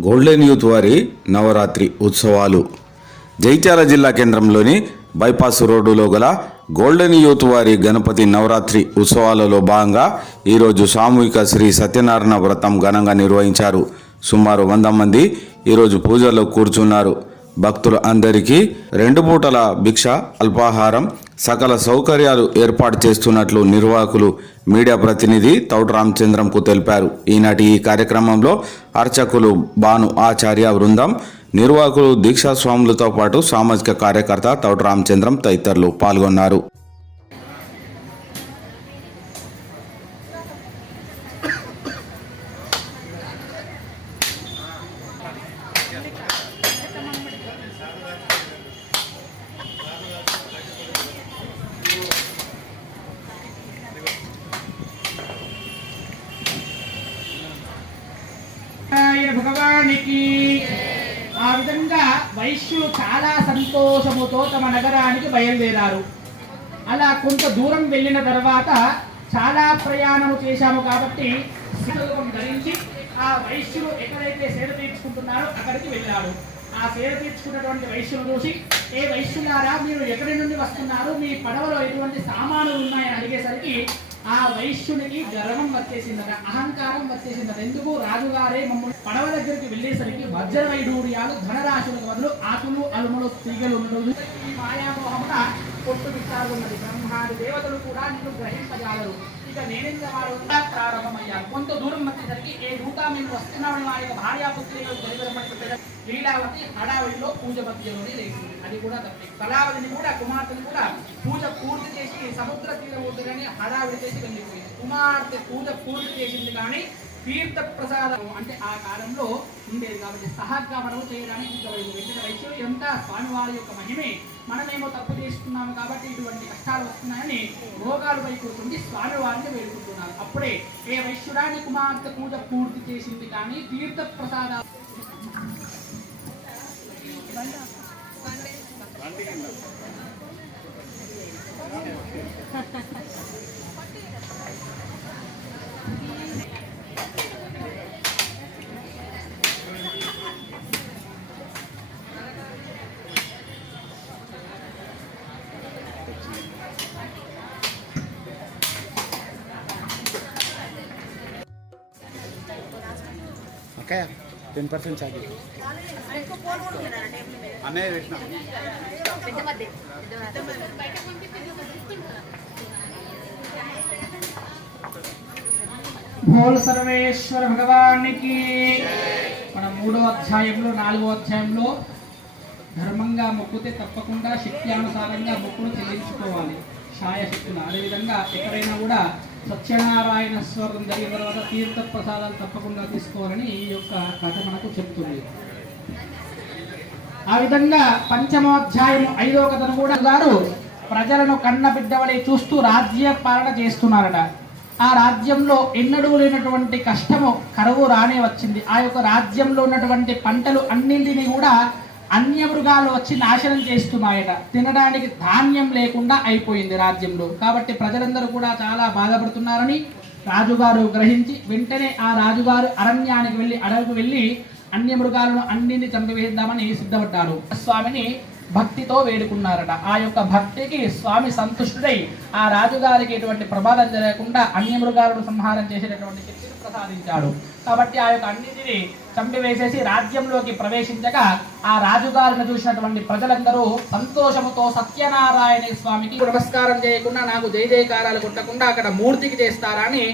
Golden youth వారి నవరాత్రి ఉత్సవాలు. జైత్యాల జిల్లా కేంద్రంలోని బైపాస్ రోడ్డులో గల గోల్డెన్ యూత్ వారి గణపతి నవరాత్రి ఉత్సవాలలో భాగంగా ఈరోజు సామూహిక శ్రీ సత్యనారాయణ వ్రతం ఘనంగా నిర్వహించారు. సుమారు వంద మంది ఈరోజు పూజల్లో కూర్చున్నారు. భక్తులు అందరికీ రెండు పూటల భిక్ష అల్పాహారం సకల సౌకర్యాలు ఏర్పాటు చేస్తున్నట్లు నిర్వాహకులు మీడియా ప్రతినిధి తౌట రామచంద్రంకు తెలిపారు. ఈనాటి ఈ కార్యక్రమంలో అర్చకులు భాను ఆచార్య బృందం నిర్వాహకులు దీక్షా స్వాములతో పాటు సామాజిక కార్యకర్త తౌట రామచంద్రం తదితరులు పాల్గొన్నారు. సంతోషముతో తమ నగరానికి బయలుదేరారు. అలా కొంత దూరం వెళ్ళిన తర్వాత చాలా ప్రయాణము చేశాము కాబట్టి ధరించి ఆ వైశ్యులు ఎక్కడైతే సేద తీర్చుకుంటున్నారో అక్కడికి వెళ్ళాడు ఆ సేద తీర్చుకున్నటువంటి వైశ్యులు చూసి ఏ వైశ్యులారా మీరు ఎక్కడి నుండి వస్తున్నారు? మీ పడవలో ఎటువంటి సామానులు ఉన్నాయని అడిగేసరికి ఆ వైశ్యుడికి గర్వం వచ్చేసిందట అహంకారం వచ్చేసిందట. ఎందుకు? రాజుగారే మమ్మల్ని పడవ దగ్గరికి వెళ్ళేసరికి వజ్రవైఢూర్యాలు ధనరాశులకు బదులు ఆకులు అలుములు తీగలు ఉండదు ఈ మాయామోహమున కొట్టు విచారున్నది బ్రహ్మాది దేవతలు కూడా నిన్ను గ్రహింపజాలరు. ఇంకా నేనెంత వారు ప్రారంభమయ్యారు. కొంత దూరం వచ్చేసరికి ఏ దూత మేము వస్తున్నామని వారి యొక్క భార్యాపుత్రులు తెలియబడి లీలావతి హడావిడిలో పూజ మధ్యలోనే లేచింది. అది కూడా తప్పి. కళావతిని కూడా కుమార్తెని కూడా పూజ పూర్తి చేసి సముద్ర తీరం కానీ హడావిడి చేసి వెళ్ళిపోయింది. కుమార్తె పూజ పూర్తి చేసింది కానీ తీర్థ ప్రసాదం అంటే ఆ కాలంలో ఉండేది కాబట్టి సహగమనము చేయడానికి వెంకట వైద్యులు ఎంత స్వామివారి యొక్క మహిమే మనమేమో తప్పు చేసుకున్నాము కాబట్టి ఇటువంటి కష్టాలు వస్తున్నాయని రోగాలు కూర్చుండి స్వామివారిని వేడుకుంటున్నారు. అప్పుడే ఏ వైశ్యుడాని కుమార్తె పూజ పూర్తి చేసింది కానీ తీర్థ ప్రసాద టెన్ పర్సెంట్ ఛార్జ్ అన్నయ్య భోల్ సర్వేశ్వర భగవానికి మన మూడో అధ్యాయంలో నాలుగో అధ్యాయంలో ధర్మంగా మొక్కుతే తప్పకుండా శక్త్యానుసారంగా మొక్కులు చెల్లించుకోవాలి. ఛాయశక్తులు. అదేవిధంగా ఎక్కడైనా కూడా సత్యనారాయణ స్వరం జరిగిన తర్వాత తీర్థ ప్రసాదాలు తప్పకుండా తీసుకోవాలని ఈ యొక్క కథ మనకు చెప్తుంది. ఆ విధంగా పంచమోధ్యాయం ఐదో కథను కూడా గారు ప్రజలను కన్నబిడ్డవలే చూస్తూ రాజ్య పాలన చేస్తున్నారట. ఆ రాజ్యంలో ఎన్నడూ లేనటువంటి కష్టము కరువు రానే వచ్చింది. ఆ యొక్క రాజ్యంలో ఉన్నటువంటి పంటలు అన్నింటినీ కూడా అన్య మృగాలు వచ్చి నాశనం చేస్తున్నాయట. తినడానికి ధాన్యం లేకుండా అయిపోయింది రాజ్యంలో. కాబట్టి ప్రజలందరూ కూడా చాలా బాధపడుతున్నారని రాజుగారు గ్రహించి వెంటనే ఆ రాజుగారు అరణ్యానికి వెళ్ళి అడవికి వెళ్ళి అన్య మృగాలను అన్నింటిని చంపివేద్దామని సిద్ధపడ్డాడు స్వామిని భక్తితో వేడుకున్నారట. ఆ యొక్క భక్తికి స్వామి సంతుష్టుడై ఆ రాజుగారికి ఎటువంటి ప్రమాదం జరగకుండా అన్య మృగాలను సంహారం చేసేటటువంటి శక్తిని ప్రసాదించాడు. కాబట్టి ఆ యొక్క అన్నిటిని చంపివేసేసి రాజ్యంలోకి ప్రవేశించగా ఆ రాజుగారిని చూసినటువంటి ప్రజలందరూ సంతోషముతో సత్యనారాయణ స్వామికి నమస్కారం చేయకుండా నాకు జయ జయకారాలు కొట్టకుండా అక్కడ మూర్తికి చేస్తారా అని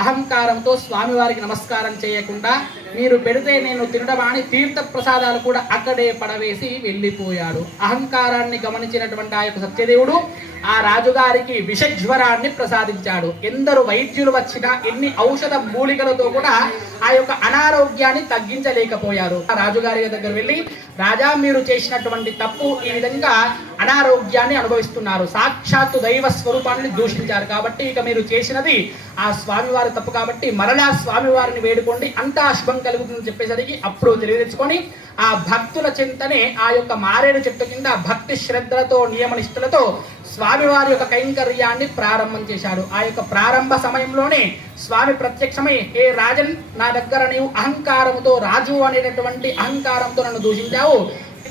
అహంకారంతో స్వామివారికి నమస్కారం చేయకుండా మీరు పెడితే నేను తినడం అని తీర్థ ప్రసాదాలు కూడా అక్కడే పడవేసి వెళ్ళిపోయాడు. అహంకారాన్ని గమనించినటువంటి ఆ యొక్క సత్యదేవుడు ఆ రాజుగారికి విషజ్వరాన్ని ప్రసాదించాడు. ఎందరు వైద్యులు వచ్చినా ఎన్ని ఔషధ మూలికలతో కూడా ఆ యొక్క అనారోగ్యాన్ని తగ్గించలేకపోయారు. ఆ రాజుగారి దగ్గర వెళ్ళి రాజా మీరు చేసినటువంటి తప్పు ఈ విధంగా అనారోగ్యాన్ని అనుభవిస్తున్నారు. సాక్షాత్తు దైవ స్వరూపాన్ని దూషించారు. కాబట్టి ఇక మీరు చేసినది ఆ స్వామివారి తప్పు కాబట్టి మరలా స్వామివారిని వేడుకోండి. అంతా శుభం కలుగుతుందని చెప్పేసరికి అప్పుడు తెలియదెచ్చుకొని ఆ భక్తుల చింతనే ఆ యొక్క మారేడు చెట్టు కింద భక్తి శ్రద్ధలతో నియమనిష్ఠులతో స్వామివారి యొక్క కైంకర్యాన్ని ప్రారంభం చేశాడు ఆ యొక్క ప్రారంభ సమయంలోనే స్వామి ప్రత్యక్షమై ఏ రాజన్ నా దగ్గర నీవు అహంకారంతో రాజు అనేటటువంటి అహంకారంతో నన్ను దూషించావు.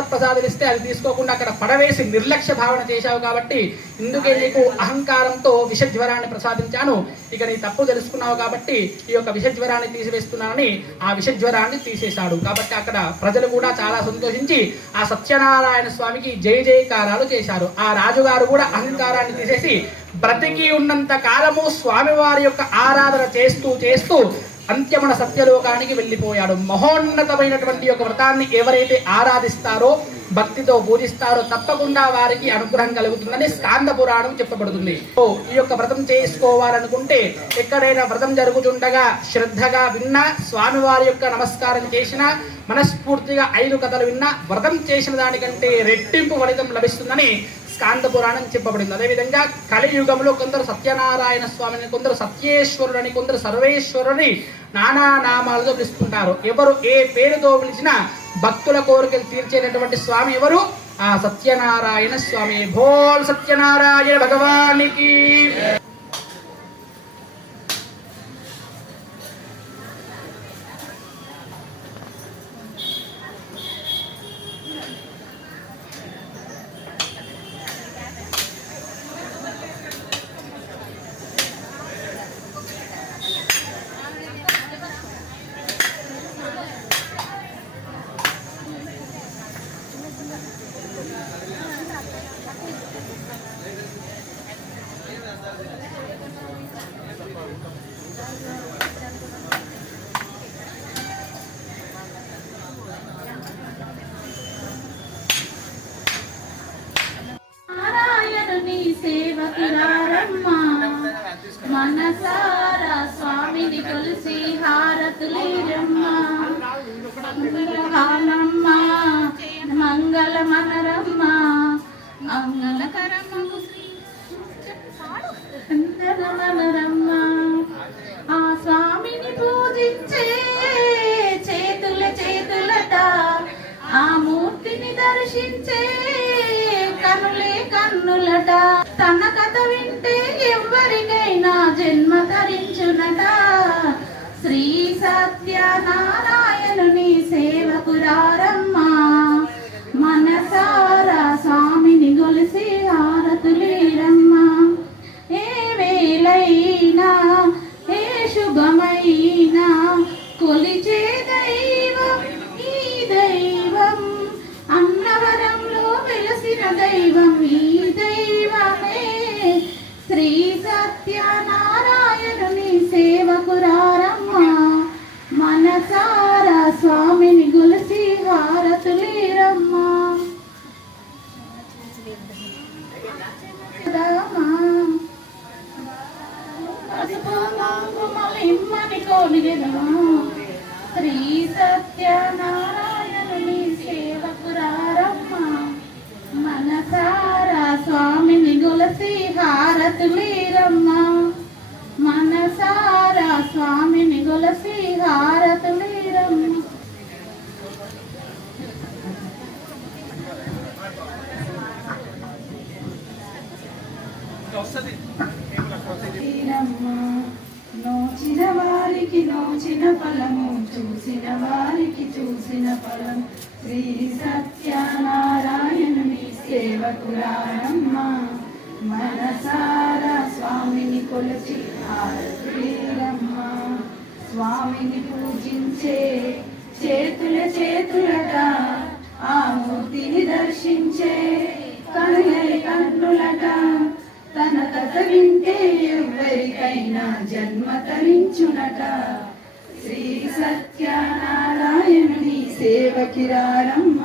ప్రసాదం ఇస్తే అది తీసుకోకుండా అక్కడ పడవేసి నిర్లక్ష్య భావన చేశావు కాబట్టి ఇందుకే నీకు అహంకారంతో విషజ్వరాన్ని ప్రసాదించాను. ఇక నీ తప్పు తెలుసుకున్నావు కాబట్టి ఈ యొక్క విషజ్వరాన్ని తీసివేస్తున్నానని ఆ విషజ్వరాన్ని తీసేశాడు. కాబట్టి అక్కడ ప్రజలు కూడా చాలా సంతోషించి ఆ సత్యనారాయణ స్వామికి జయ జయకారాలు చేశారు. ఆ రాజుగారు కూడా అహంకారాన్ని తీసేసి బ్రతికి ఉన్నంత కాలము స్వామివారి యొక్క ఆరాధన చేస్తూ చేస్తూ అంత్యమున సత్యలోకానికి వెళ్ళిపోయాడు. మహోన్నతమైనటువంటి యొక్క వ్రతాన్ని ఎవరైతే ఆరాధిస్తారో భక్తితో పూజిస్తారో తప్పకుండా వారికి అనుగ్రహం కలుగుతుందని స్కాంద పురాణం చెప్పబడుతుంది. ఓ ఈ యొక్క వ్రతం చేసుకోవాలనుకుంటే ఎక్కడైనా వ్రతం జరుగుతుండగా శ్రద్ధగా విన్నా స్వామివారి యొక్క నమస్కారం చేసినా మనస్ఫూర్తిగా ఐదు కథలు విన్నా వ్రతం చేసిన దానికంటే రెట్టింపు ఫలితం లభిస్తుందని స్కాంద పురాణం చెప్పబడింది. అదేవిధంగా కలియుగంలో కొందరు సత్యనారాయణ స్వామిని కొందరు సత్యేశ్వరుడని కొందరు సర్వేశ్వరుని నానా నామాలతో పిలుస్తుంటారు ఎవరు ఏ పేరుతో పిలిచినా భక్తుల కోరికలు తీర్చేటటువంటి స్వామి ఎవరు? ఆ సత్యనారాయణ స్వామి. భోల్ సత్యనారాయణ భగవానికి. సేవకురారమ్మా మనసారా స్వామిని కొలిసి హారతులేరమ్మా. మంగళహారమ్మా మంగళ మనరమ్మ మంగళకరమ్మ మనరమ్మా కనులే కన్నులట. తన కథ వింటే ఎవరికైనా జన్మ ధరించునట శ్రీ సత్యనారాయణుని సేవకురారమ్మా సేవకురారమ్మ మనసారా స్వామిని కొలచి హారతులేరమ్మ స్వామిని పూజించే చేతుల చేతులట ఆ మూర్తిని దర్శించే కనులే కన్నులట. తన కథ వింటే ఎవరికైనా జన్మ తరించునట. శ్రీ సత్యనారాయణుని సేవకిరారమ్మ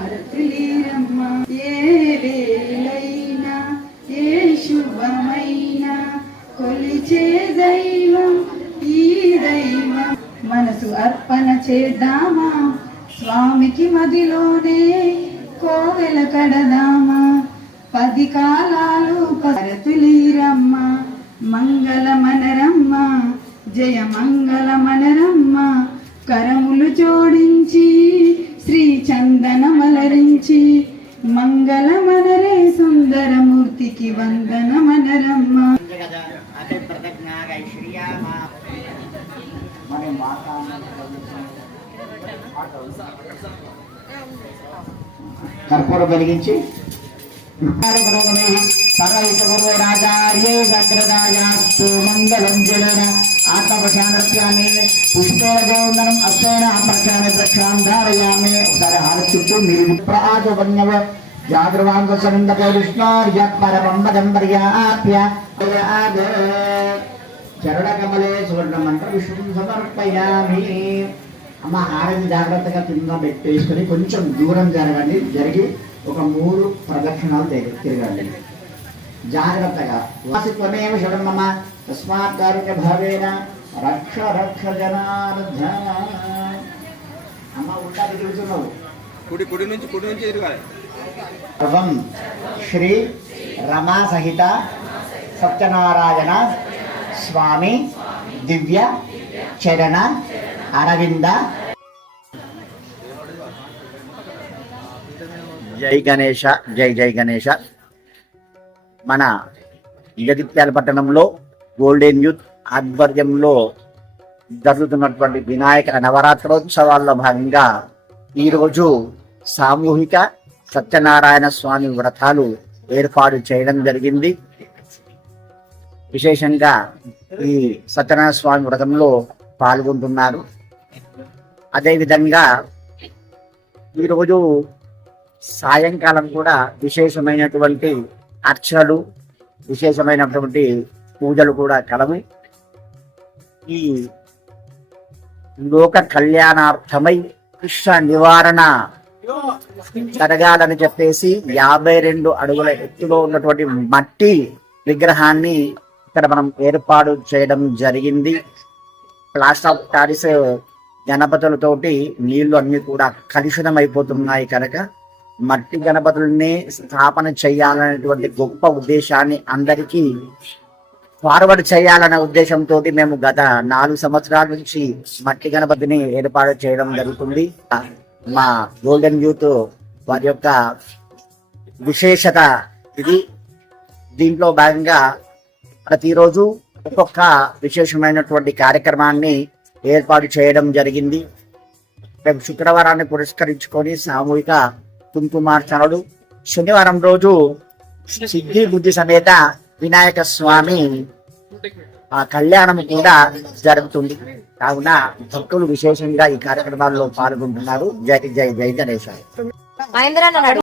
హారతులేరమ్మ ఏ వేలైనా ఏ శుభమైనా కొలిచే దైవం ఈ దైవం. మనసు అర్పణ చేద్దామా? స్వామికి మదిలోనే కోవెల కడదామా? పది కాలాలు పరతులీరమ్మ మంగళ మనరమ్మ జయ మంగళ మనరమ్మ కరములు జోడి కర్పూరం వెలిగించి. మంగళం జలన ఆత్మప్రశాంత్యాన్ని పుష్పేణ అస్తేన ప్రక్షాళన ప్రక్షాం ధారయామి ఒకసారి హారతి మీరు ప్రాజవన్యవ జాగృవాంగ సనందక విష్ణోర్య పరమం చరణకమలే సువర్ణ మంత్ర సమర్పయామి. అమ్మ హారతి జాగ్రత్తగా కింద పెట్టేసుకొని కొంచెం దూరం జరగండి. జరిగి ఒక మూడు ప్రదక్షిణాలు తిరగ- తిరగండి. జాగ్రత్తగా. వాసిత్వమేవ శరణమ్మ తస్మాత్ కారుణ్య భావేన రక్ష రక్ష జనార్దన. అమ్మ తెలుసున్నావు కుడి కుడి నుంచి కుడి నుంచి సర్వం శ్రీ రమా సహిత సత్యనారాయణ స్వామి దివ్య చరణ అరవింద. జై గణేష జై జై గణేష. మన జగిత్యాల పట్టణంలో గోల్డెన్ యూత్ ఆధ్వర్యంలో జరుగుతున్నటువంటి వినాయక నవరాత్రోత్సవాల్లో భాగంగా ఈరోజు సామూహిక సత్యనారాయణ స్వామి వ్రతాలు ఏర్పాటు చేయడం జరిగింది. విశేషంగా ఈ సత్యనారాయణ స్వామి వ్రతంలో పాల్గొంటున్నారు. అదేవిధంగా ఈరోజు సాయంకాలం కూడా విశేషమైనటువంటి అర్చనలు విశేషమైనటువంటి పూజలు కూడా కలవు. ఈ లోక కళ్యాణార్థమై కృష్ణ నివారణ జరగాలని చెప్పేసి యాభై రెండు అడుగుల ఎత్తులో ఉన్నటువంటి మట్టి విగ్రహాన్ని ఇక్కడ మనం ఏర్పాటు చేయడం జరిగింది. ప్లాస్టర్ ఆఫ్ ప్యారిస్ గణపతులతోటి నీళ్ళు అన్ని కూడా కలుషితం అయిపోతున్నాయి కనుక మట్టి గణపతుల్ని స్థాపన చేయాలనేటువంటి గొప్ప ఉద్దేశాన్ని అందరికీ ఫార్వర్డ్ చేయాలనే ఉద్దేశంతో మేము గత నాలుగు సంవత్సరాల నుంచి మట్టి గణపతిని ఏర్పాటు చేయడం జరుగుతుంది. మా గోల్డెన్ యూత్ వారి యొక్క విశేషత ఇది. దీంట్లో భాగంగా ప్రతిరోజు ఒక్కొక్క విశేషమైనటువంటి కార్యక్రమాన్ని ఏర్పాటు చేయడం జరిగింది. రేపు శుక్రవారాన్ని పురస్కరించుకొని సామూహిక కుంకుమార్చనలు. శనివారం రోజు సిద్ధి బుద్ధి సమేత వినాయక స్వామి ఆ కళ్యాణం కూడా జరుగుతుంది. కావున భక్తులు విశేషంగా ఈ కార్యక్రమాల్లో పాల్గొంటున్నారు. జై జై జై గణేశాయ.